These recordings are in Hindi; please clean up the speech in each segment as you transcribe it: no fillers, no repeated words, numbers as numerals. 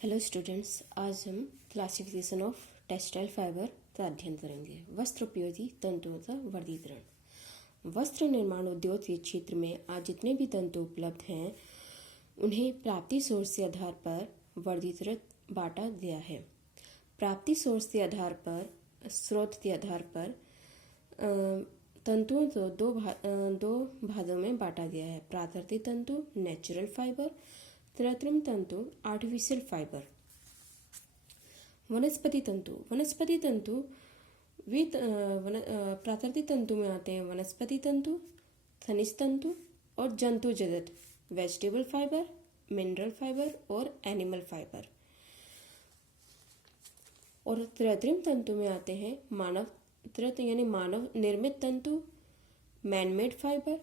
हेलो स्टूडेंट्स, आज हम क्लासिफिकेशन ऑफ टेक्सटाइल फाइबर का अध्ययन करेंगे। वस्त्र उपयोगी तंतुओं का वर्गीकरण। वस्त्र निर्माण उद्योग के क्षेत्र में आज जितने भी तंतु उपलब्ध हैं उन्हें प्राप्ति सोर्स के आधार पर वर्गीकृत बांटा गया है। प्राप्ति सोर्स के आधार पर, स्रोत के आधार पर तंतुओं को दो भागों में बांटा गया है। प्राकृतिक तंतु नेचुरल फाइबर, कृत्रिम तंतु आर्टिफिशियल फाइबर। वनस्पति तंतु वे प्राकृतिक तंतु में आते हैं वनस्पति तंतु, खनिज तंतु और जंतु जगत, वेजिटेबल फाइबर, मिनरल फाइबर और एनिमल फाइबर। और कृत्रिम तंतु में आते हैं मानव निर्मित तंतु, मैनमेड फाइबर,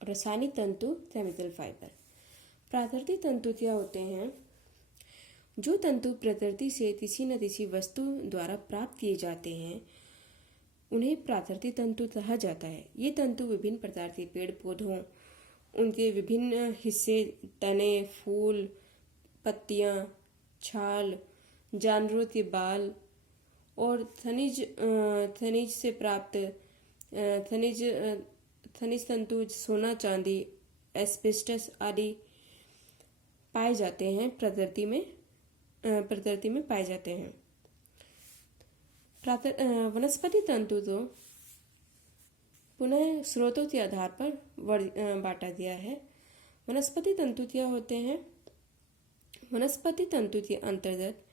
रासायनिक तंतु, केमिकल फाइबर। प्राकृतिक तंतु क्या होते हैं? जो तंतु प्रकृति से किसी न किसी वस्तु द्वारा प्राप्त किए जाते हैं उन्हें प्राकृतिक तंतु कहा जाता है। ये तंतु विभिन्न प्रकार के पेड़ पौधों, उनके विभिन्न हिस्से, तने, फूल, पत्तियां, छाल, जानवरों के बाल और खनिज से प्राप्त खनिज तंतु, सोना, चांदी, एस्बेस्टस आदि पाए जाते हैं, प्रकृति में पाए जाते हैं। वनस्पति तंतु तो पुनः स्रोतों के आधार पर बांटा गया है। वनस्पति तंतु क्या होते हैं? वनस्पति तंतु के अंतर्गत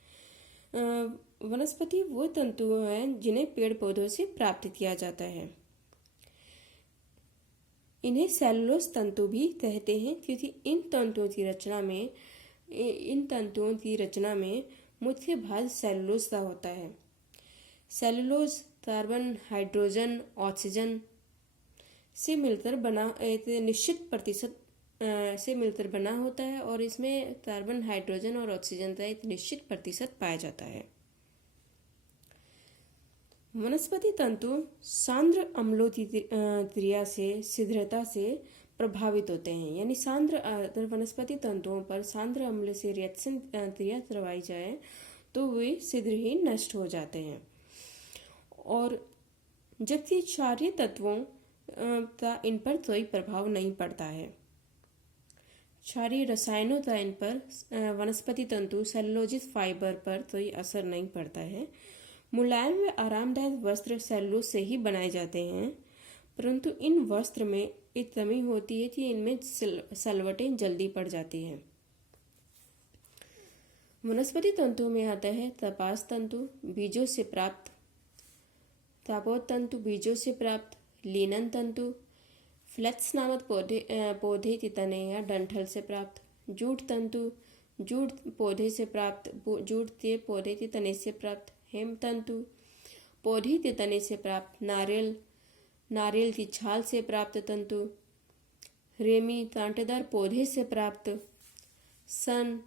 वनस्पति वो तंतु हैं जिन्हें पेड़ पौधों से प्राप्त किया जाता है। इन्हें सेलुलोज तंतु भी कहते हैं क्योंकि इन तंतुओं की रचना में मुख्य भाग सेलुलोज का होता है। सेलुलोज कार्बन, हाइड्रोजन, ऑक्सीजन से मिलकर बना एक निश्चित प्रतिशत से मिलकर बना होता है और इसमें कार्बन, हाइड्रोजन और ऑक्सीजन का एक निश्चित प्रतिशत पाया जाता है। वनस्पति तंतु सांद्र अम्लों की क्रिया से शीघ्रता से प्रभावित होते हैं। यानी अगर वनस्पति तंतुओं पर सांद्र अम्ल से रिएक्शन क्रिया करवाई जाए तो वे शीघ्र ही नष्ट हो जाते हैं। और जबकि क्षारीय तत्वों का इन पर कोई प्रभाव नहीं पड़ता है। क्षारीय रसायनों का इन पर वनस्पति तंतु सेलुलोजिक फाइबर पर कोई असर नहीं पड़ता है। मुलायम व आरामदायक वस्त्र सेलुलोज से ही बनाए जाते हैं, परंतु इन वस्त्र में एक कमी होती है कि इनमें सलवटें जल्दी पड़ जाती हैं। वनस्पति तंतुओं में आता है कपास तंतु, बीजों से प्राप्त, तापोत तंतु, बीजों से प्राप्त, लिनन तंतु, फ्लेक्स नामक पौधे के तने या डंठल से प्राप्त, जूट तंतु, जूट पौधे से प्राप्त, जूट के पौधे के तने से प्राप्त, हेम तंतु, पौधे के तने से प्राप्त, नारियल की छाल से प्राप्त तंतु, रेमी कांटेदार पौधे से प्राप्त, सन,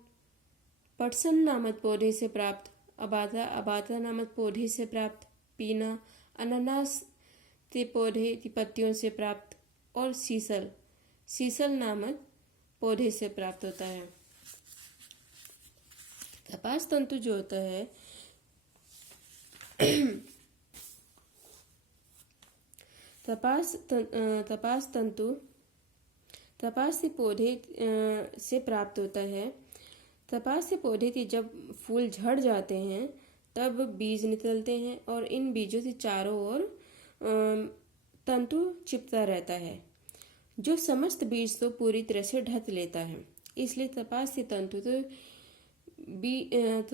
पटसन नामक पौधे से प्राप्त, अबाता नामक पौधे से प्राप्त, पीना, अनानास के पौधे की पत्तियों से प्राप्त और सीसल नामक पौधे से प्राप्त होता है। कपास तंतु जो होता है कपास तंतु कपास के पौधे से प्राप्त होता है। कपास के पौधे के जब फूल झड़ जाते हैं तब बीज निकलते हैं और इन बीजों के चारों ओर तंतु चिपका रहता है जो समस्त बीज को पूरी तरह से ढक लेता है। इसलिए कपास के तंतु तो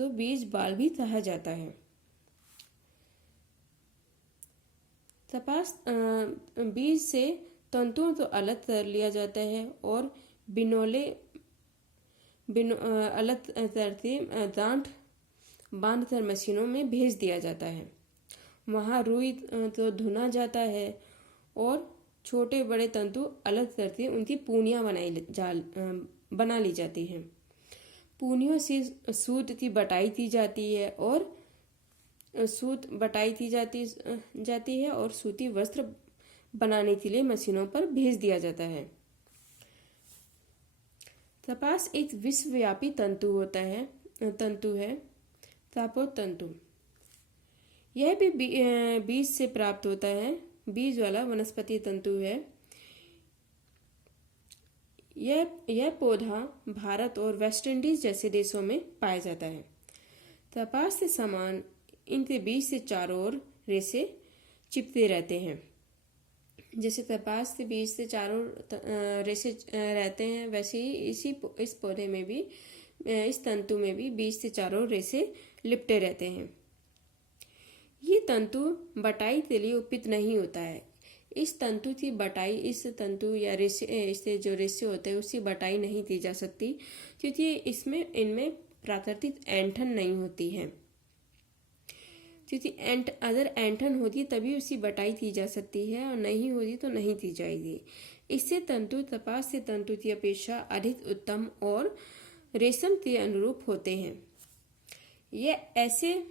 बीज बाल भी कहा जाता है। कपास बीज से तंतुओं को अलग कर लिया जाता है और अलग करके गांठ बांधकर मशीनों में भेज दिया जाता है। वहाँ रुई तो धुना जाता है और छोटे बड़े तंतु अलग करके उनकी पूनियाँ बना ली जाती हैं। पूनियों से सूत की बटाई की जाती है और सूती वस्त्र बनाने के लिए मशीनों पर भेज दिया जाता है। कपास एक विश्वव्यापी तंतु होता है तंतु है तापोत तंतु। यह भी बीज से प्राप्त होता है, बीज वाला वनस्पति तंतु है। यह पौधा भारत और वेस्ट इंडीज जैसे देशों में पाया जाता है। कपास के समान इनके बीज से चारों ओर रेशे चिपके रहते हैं। जैसे कपास के बीज से चारों रेशे रहते हैं, वैसे ही इस पौधे में भी, इस तंतु में भी बीज से चारों रेशे लिपटे रहते हैं। ये तंतु बटाई के लिए उपयुक्त नहीं होता है। इस तंतु की बटाई, इस तंतु या रेशे, इससे जो रेशे होते हैं उसकी बटाई नहीं की जा सकती, क्योंकि इनमें प्राकृतिक ऐंठन नहीं होती है। क्योंकि अगर ऐंठन होती तभी उसकी बटाई की जा सकती है, और नहीं होती तो नहीं की जाएगी। इससे तंतु कपास के तंतु की अपेक्षा अधिक उत्तम और रेशम के अनुरूप होते हैं। यह ऐसे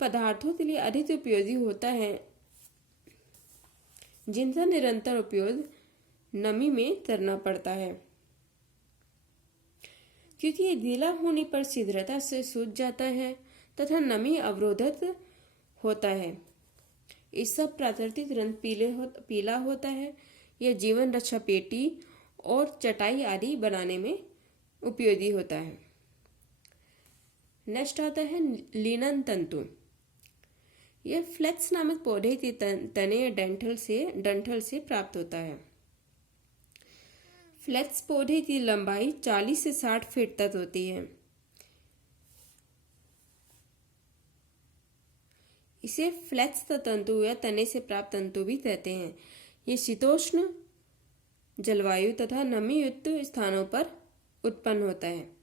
पदार्थों के लिए अधिक उपयोगी होता है जिनका निरंतर उपयोग नमी में करना पड़ता है, क्योंकि ये गीला होने पर शीघ्रता से सूख जाता है तथा नमी अवरोधित होता है। इसका प्राकृतिक रंग पीला होता है। यह जीवन रक्षा पेटी और चटाई आदि बनाने में उपयोगी होता है। नेक्स्ट आता है लिनन तंतु। यह फ्लेक्स नामक पौधे के तने या डंठल से प्राप्त होता है। फ्लेक्स पौधे की लंबाई 40 से 60 फीट तक होती है। इसे फ्लेक्स तंतु या तने से प्राप्त तंतु भी कहते हैं। ये शीतोष्ण जलवायु तथा नमी युक्त स्थानों पर उत्पन्न होता है।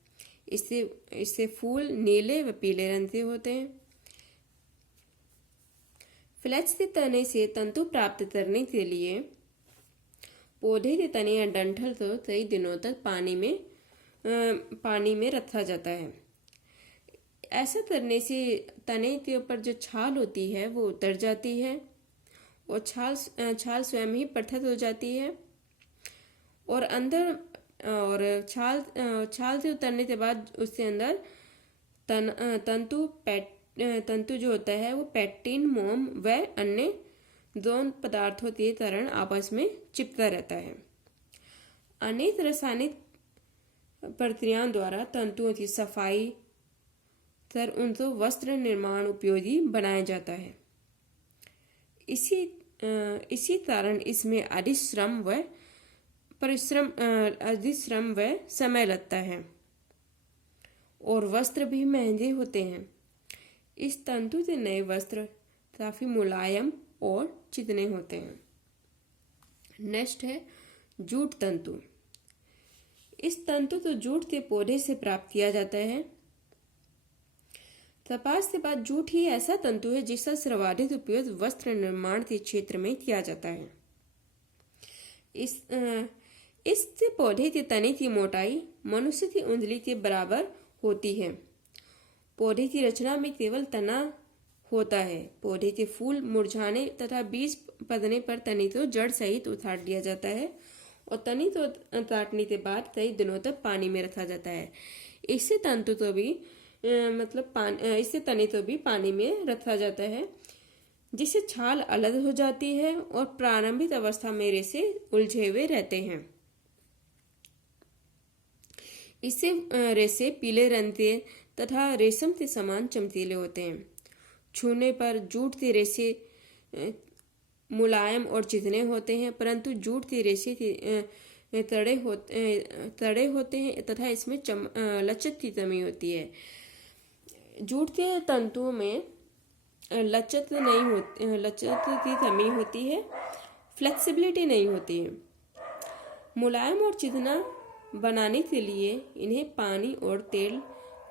इससे फूल नीले व पीले रंग के होते हैं। फ्लेक्स के तने से तंतु प्राप्त करने के लिए पौधे के तने या डंठल को कई दिनों तक पानी में रखा जाता है। ऐसा करने से तने के ऊपर जो छाल होती है वो उतर जाती है, और छाल स्वयं ही पृथक हो जाती है, और छाल से उतरने के बाद उसके अंदर तंतु जो होता है वो पेक्टिन, मोम व अन्य दोनों पदार्थों के कारण आपस में चिपका रहता है। अनेक रासायनिक प्रक्रियाओं द्वारा तंतुओं की सफाई कर उनको वस्त्र निर्माण उपयोगी बनाया जाता है। इसी कारण इसमें अधिक श्रम व समय लगता है, और वस्त्र भी महंगे होते हैं। इस तंतु से नए वस्त्र काफी मुलायम और चिकने होते हैं। नेक्स्ट है जूट तंतु। इस तंतु को जूट के पौधे से प्राप्त किया जाता है। कपास के बाद जूट ही ऐसा तंतु है जिसका सर्वाधिक उपयोग वस्त्र निर्माण के क्षेत्र में किया जाता है। इस पौधे के तने की मोटाई मनुष्य की उंगली के बराबर होती है। पौधे की रचना में केवल तना होता है। पौधे के फूल मुरझाने तथा बीज पकने पर तने को जड़ सहित उतार दिया जाता है, और तने को काटने के बाद कई दिनों तक पानी में रखा जाता है। इससे तने को भी पानी में रखा जाता है, जिससे छाल अलग हो जाती है और प्रारंभिक अवस्था में रेशे उलझे हुए रहते हैं। इससे रेशे पीले रंग के तथा रेशम के समान चमकीले होते हैं। छूने पर जूट के रेशे मुलायम और चिकने होते हैं, परंतु जूट के रेशे तड़े होते हैं तथा इसमें लचक की कमी होती है। जूट के तंतुओं में लचक की कमी होती है, फ्लेक्सिबिलिटी नहीं होती है। मुलायम और चिकना बनाने के लिए इन्हें पानी और तेल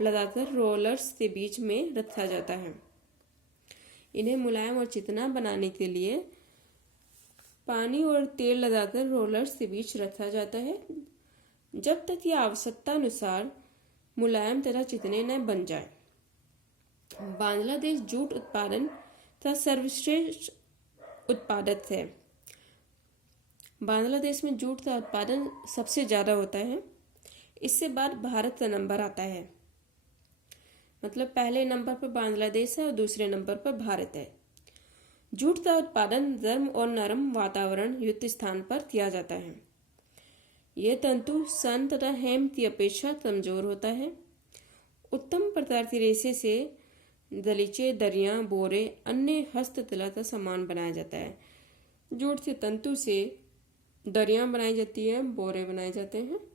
लगाकर रोलर्स के बीच में रखा जाता है। इन्हें मुलायम और चिकना बनाने के लिए पानी और तेल लगाकर रोलर्स के बीच रखा जाता है, जब तक ये आवश्यकता अनुसार मुलायम तथा चिकने न बन जाए। बांग्लादेश जूट उत्पादन का सर्वश्रेष्ठ उत्पादक है। बांग्लादेश में जूट का उत्पादन सबसे ज़्यादा होता है। इससे बाद भारत का नंबर आता है। मतलब पहले नंबर पर बांग्लादेश है और दूसरे नंबर पर भारत है। जूट का उत्पादन गर्म और नरम वातावरण युक्त स्थान पर किया जाता है। यह तंतु सन तथा हेम की अपेक्षा कमजोर होता है। उत्तम प्रकार की रेशे से दलीचे, दरियां, बोरे, अन्य हस्तकला का सामान बनाया जाता है। जूट के तंतु से दरियां बनाई जाती है, बोरे बनाए जाते हैं।